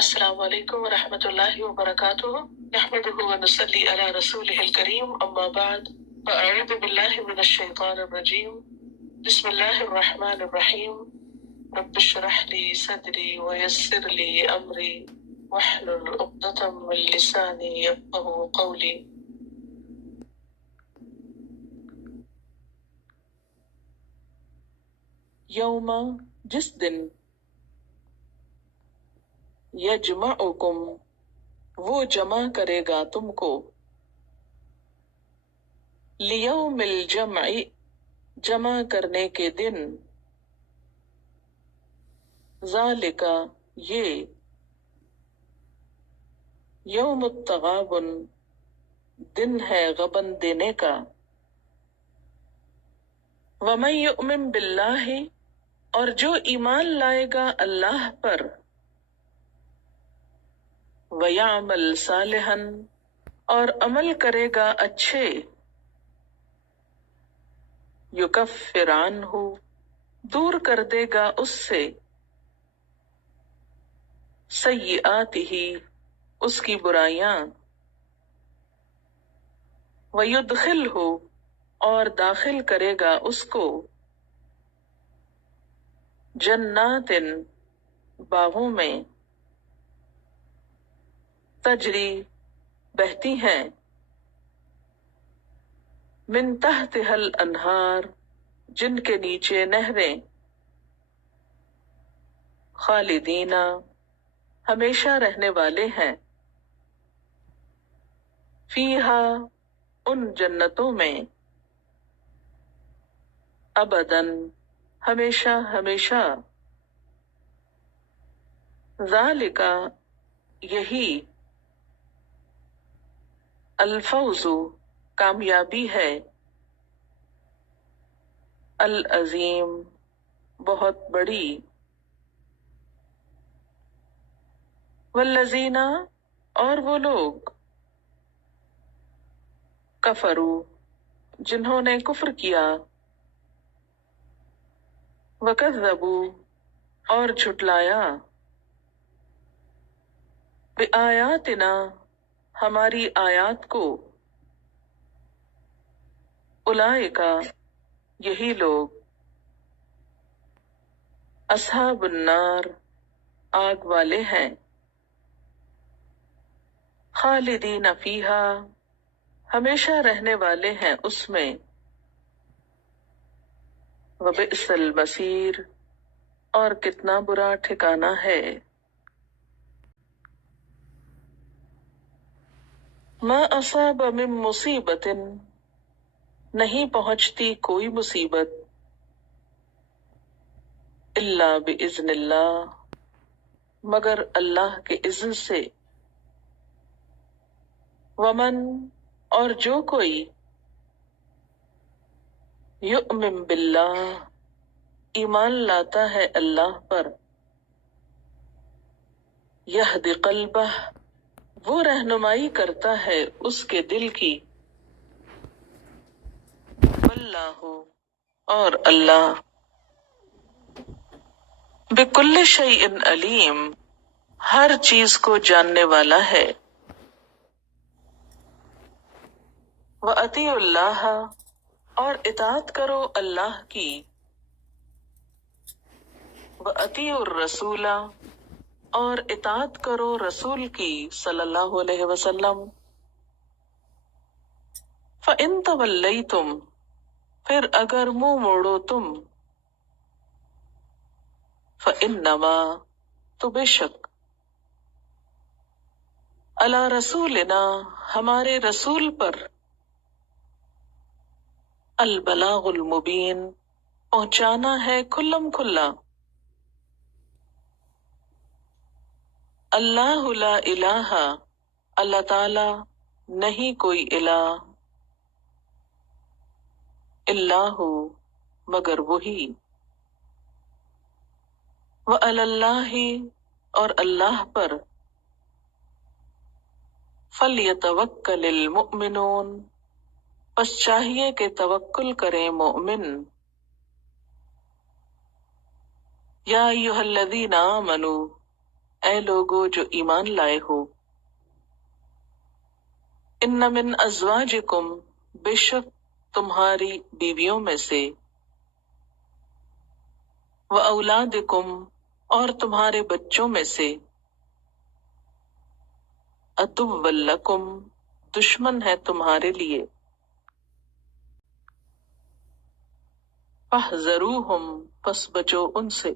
السلام علیکم ورحمۃ اللہ وبرکاتہ نحمده ونصلی علی رسوله الکریم اما بعد فاعوذ باللہ من الشیطان الرجیم بسم اللہ الرحمن الرحیم رب اشرح لی صدری ویسر لی امری واحلل عقدۃ من لسانی یفقهوا قولی۔ یوم، جس دن، یجمعکم، وہ جمع کرے گا تم کو، لیوم الجمع، جمع کرنے کے دن، ذالک، یہ، یوم التغابن، دن ہے غبن دینے کا، ومن یؤمن باللہ، اور جو ایمان لائے گا اللہ پر، ویعمل صالحا، اور عمل کرے گا اچھے، یکفر عنہ، دور کر دے گا اس سے، سیئاتہ، اس کی برائیاں، ویدخلہ، اور داخل کرے گا اس کو، جنات، باغوں میں، تجری، بہتی ہیں، من تحتها الانہار، جن کے نیچے نہریں، خالدین، ہمیشہ رہنے والے ہیں، فیہا، ان جنتوں میں، ابداً، ہمیشہ ہمیشہ، ذالک، یہی، الفوز، کامیابی ہے، العظیم، بہت بڑی، والذین، اور وہ لوگ، کفروا، جنہوں نے کفر کیا، وکذبوا، اور جھٹلایا، بآیاتنا، ہماری آیات کو، اولئک، یہی لوگ، اصحاب النار، آگ والے ہیں، خالدین فیہا، ہمیشہ رہنے والے ہیں اس میں، وبئس المصیر، اور کتنا برا ٹھکانہ ہے، ما اصاب من مصیبت، نہیں پہنچتی کوئی مصیبت، الا باذن اللہ، مگر اللہ کے اذن سے، ومن، اور جو کوئی، یؤمن باللہ، ایمان لاتا ہے اللہ پر، یہدی قلبہ، وہ رہنمائی کرتا ہے اس کے دل کی، واللہ، اور اللہ، بکل شیء علیم، ہر چیز کو جاننے والا ہے، وَأَطِیعُوا اللَّهَ، اور اطاعت کرو اللہ کی، وَأَطِیعُوا الرَّسُولَ، اور اطاعت کرو رسول کی صلی اللہ علیہ وسلم، فَإِن تَوَلَّیْتُمْ، پھر اگر منہ موڑو تم، فَإِنَّمَا، تو بے شک، علی رسولنا، ہمارے رسول پر، البلاغ المبین، پہنچانا ہے کھلم کھلا، اللہ لا الہ، اللہ تعالی، نہیں کوئی الہ، الا ہو، مگر وہی، وعلی اللہ، اور اللہ پر، فلیتوکل المؤمنون، پس چاہیے کہ توکل کریں مومن، یا ایھا الذین آمنوا، اے لوگو جو ایمان لائے ہو، ان من ازواجکم، بے شک تمہاری بیویوں میں سے، و اولادکم اور تمہارے بچوں میں سے، عدو لکم دشمن ہے تمہارے لیے، فاحذروہم پس بچو ان سے،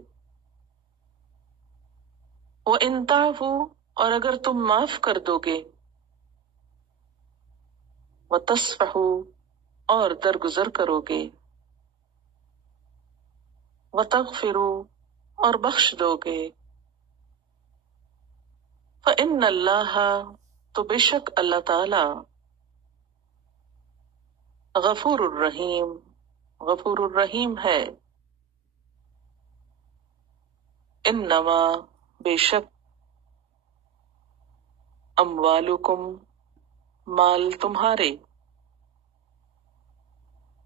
وَإِن تَعْفُوا اور اگر تم معاف کر دو گے، وَتَصْفَحُوا اور درگزر کرو گے، وَتَغْفِرُوا اور بخش دو گے، فَإِنَّ اللَّهَ تو بے شک اللہ تعالی، غفور الرحیم غفور الرحیم ہے، انما بے شک، اموالکم مال تمہارے،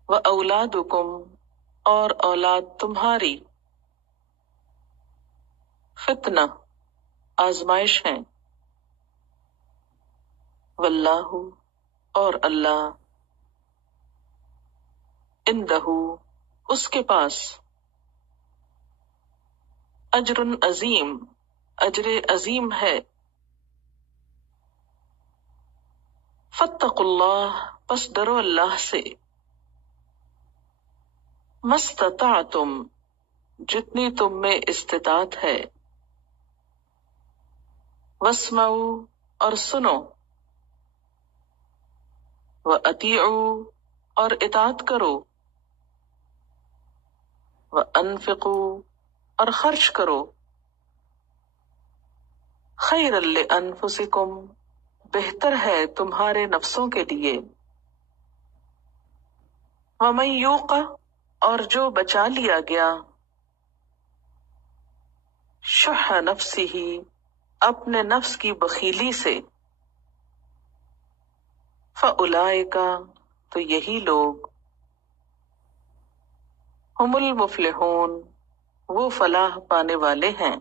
و اولادکم اور اولاد تمہاری، فتنہ آزمائش ہیں، واللہ اور اللہ، عندہ اس کے پاس، اجر عظیم اجر عظیم ہے، فاتقوا اللہ پس ڈرو اللہ سے، مستطعتم جتنی تم میں استطاعت ہے، واسمعوا اور سنو، واطیعوا اور اطاعت کرو، وانفقوا اور خرچ کرو، خیرا لانفسکم بہتر ہے تمہارے نفسوں کے لیے، ومن یوق اور جو بچا لیا گیا، شح نفسہ اپنے نفس کی بخیلی سے، فاولئک تو یہی لوگ، ہم المفلحون وہ فلاح پانے والے ہیں۔